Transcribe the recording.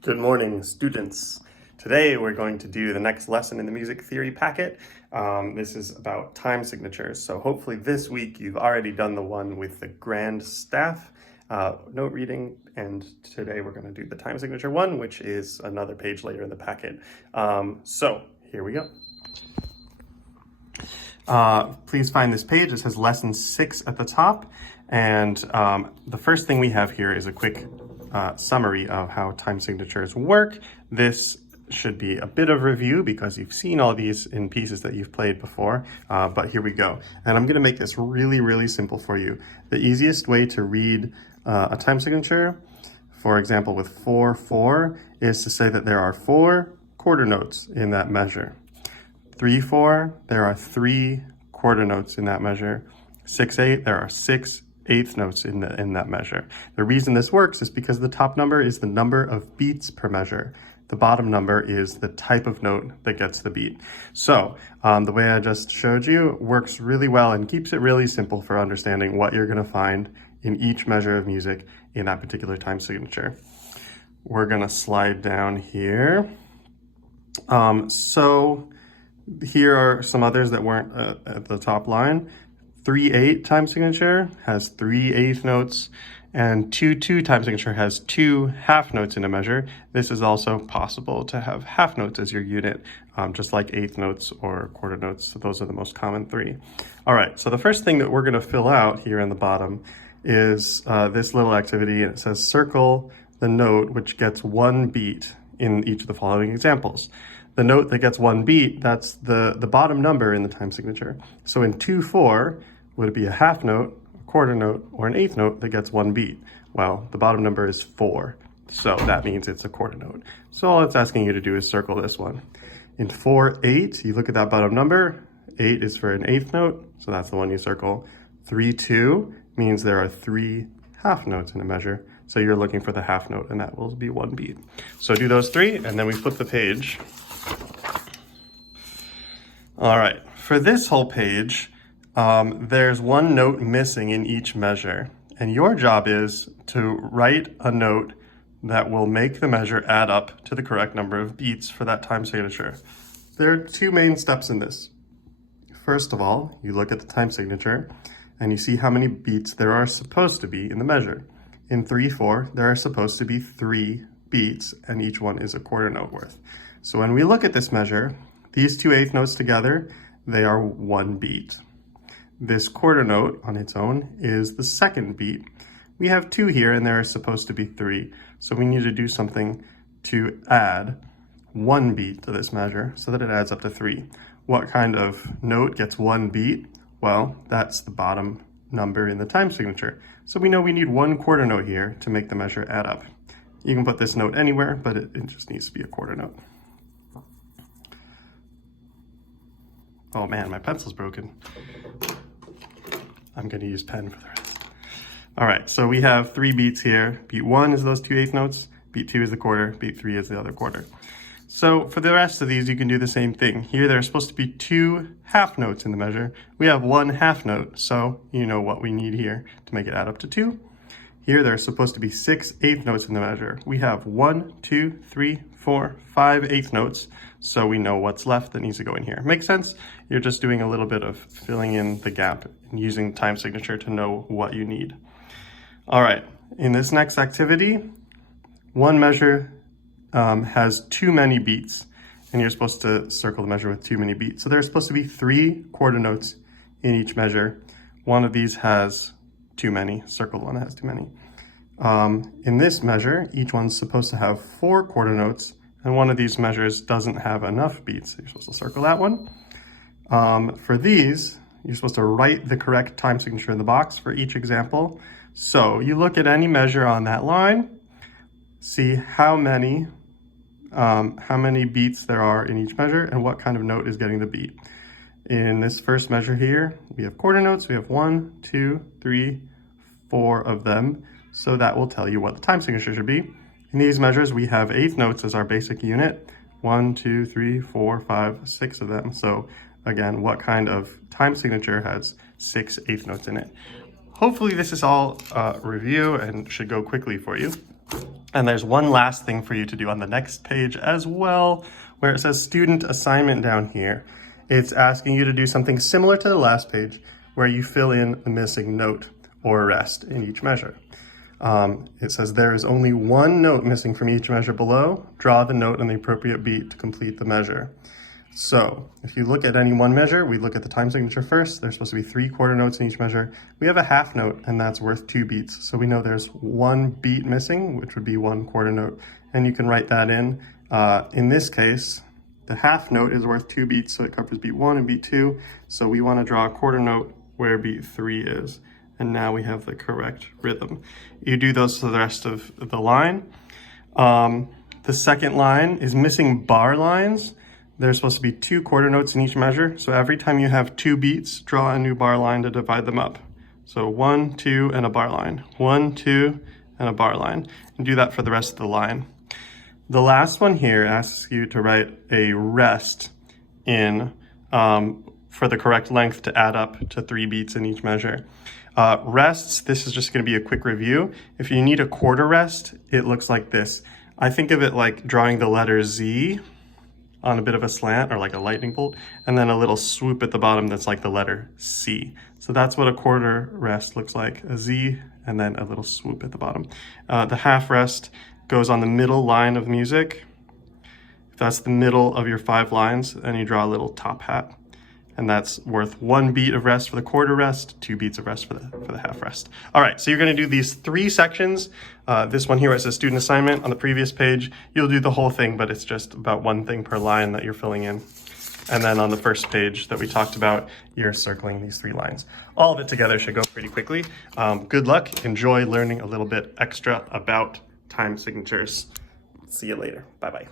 Good morning, students. Today we're going to do the next lesson in the music theory packet. This is about time signatures. So hopefully this week you've already done the one with the grand staff note reading, and today we're going to do the time signature one, which is another page later in the packet. So here we go. Please find this page. It says lesson 6 at the top, and the first thing we have here is a quick summary of how time signatures work. This should be a bit of review because you've seen all these in pieces that you've played before, but here we go. And I'm going to make this really simple for you. The easiest way to read a time signature, for example with 4/4, is to say that there are 4 quarter notes in that measure. 3/4, there are 3 quarter notes in that measure. 6/8, there are 6 eighth notes in that measure. The reason this works is because the top number is the number of beats per measure. The bottom number is the type of note that gets the beat. So the way I just showed you works really well and keeps it really simple for understanding what you're going to find in each measure of music in that particular time signature. We're going to slide down here. So here are some others that weren't at the top line. 3/8 time signature has 3 eighth notes, and 2/2 time signature has 2 half notes in a measure. This is also possible to have half notes as your unit, just like eighth notes or quarter notes. So those are the most common 3. All right, so the first thing that we're going to fill out here in the bottom is this little activity, and it says circle the note which gets 1 beat in each of the following examples. The note that gets 1 beat, that's the bottom number in the time signature. So in 2/4, would it be a half note, a quarter note, or an eighth note that gets 1 beat? Well, the bottom number is 4, so that means it's a quarter note. So all it's asking you to do is circle this one. In 4/8, you look at that bottom number. 8 is for an eighth note, so that's the one you circle. 3/2 means there are 3 half notes in a measure, so you're looking for the half note, and that will be 1 beat. So do those 3, and then we flip the page. All right, for this whole page, there's 1 note missing in each measure, and your job is to write a note that will make the measure add up to the correct number of beats for that time signature. There are 2 main steps in this. First of all, you look at the time signature and you see how many beats there are supposed to be in the measure. In 3/4, there are supposed to be 3 beats, and each one is a quarter note worth. So when we look at this measure, these 2 eighth notes together, they are 1 beat. This quarter note on its own is the second beat. We have 2 here, and there are supposed to be 3. So we need to do something to add 1 beat to this measure so that it adds up to 3. What kind of note gets 1 beat? Well, that's the bottom number in the time signature. So we know we need 1 quarter note here to make the measure add up. You can put this note anywhere, but it just needs to be a quarter note. Oh man, my pencil's broken. I'm going to use pen for the rest. All right, so we have 3 beats here. Beat 1 is those 2 eighth notes. Beat 2 is the quarter. Beat 3 is the other quarter. So for the rest of these, you can do the same thing. Here, there are supposed to be 2 half notes in the measure. We have 1 half note, so you know what we need here to make it add up to 2. Here, there are supposed to be 6 eighth notes in the measure. We have 1, 2, 3, 4, 5 eighth notes, so we know what's left that needs to go in here. Make sense? You're just doing a little bit of filling in the gap and using time signature to know what you need. All right, in this next activity, one measure has too many beats, and you're supposed to circle the measure with too many beats. So there's supposed to be 3 quarter notes in each measure. One of these has too many, circle one that has too many. In this measure, each one's supposed to have 4 quarter notes, and one of these measures doesn't have enough beats. You're supposed to circle that one. For these, you're supposed to write the correct time signature in the box for each example. So you look at any measure on that line, see how many beats there are in each measure and what kind of note is getting the beat. In this first measure here, we have quarter notes. We have 1, 2, 3, 4 of them. So that will tell you what the time signature should be. In these measures, we have eighth notes as our basic unit. 1, 2, 3, 4, 5, 6 of them. So again, what kind of time signature has 6 eighth notes in it? Hopefully this is all review and should go quickly for you. And there's one last thing for you to do on the next page as well, where it says student assignment down here. It's asking you to do something similar to the last page, where you fill in the missing note or rest in each measure. It says there is only one note missing from each measure below. Draw the note and the appropriate beat to complete the measure. So if you look at any one measure, we look at the time signature first. There's supposed to be 3 quarter notes in each measure. We have a half note, and that's worth 2 beats. So we know there's 1 beat missing, which would be 1 quarter note. And you can write that in. In this case, the half note is worth 2 beats, so it covers beat 1 and beat 2. So we want to draw a quarter note where beat 3 is. And now we have the correct rhythm. You do those for the rest of the line. The second line is missing bar lines. There's supposed to be 2 quarter notes in each measure. So every time you have 2 beats, draw a new bar line to divide them up. So 1, 2, and a bar line. 1, 2, and a bar line. And do that for the rest of the line. The last one here asks you to write a rest in for the correct length to add up to 3 beats in each measure. Rests, this is just going to be a quick review. If you need a quarter rest, it looks like this. I think of it like drawing the letter Z on a bit of a slant or like a lightning bolt, and then a little swoop at the bottom that's like the letter C. So that's what a quarter rest looks like, a Z and then a little swoop at the bottom. The half rest goes on the middle line of music. If that's the middle of your 5 lines, then you draw a little top hat. And that's worth 1 beat of rest for the quarter rest, 2 beats of rest for the half rest. All right, so you're gonna do these 3 sections. This one here where it says student assignment on the previous page, you'll do the whole thing, but it's just about 1 thing per line that you're filling in. And then on the first page that we talked about, you're circling these 3 lines. All of it together should go pretty quickly. Good luck, enjoy learning a little bit extra about time signatures. See you later, bye-bye.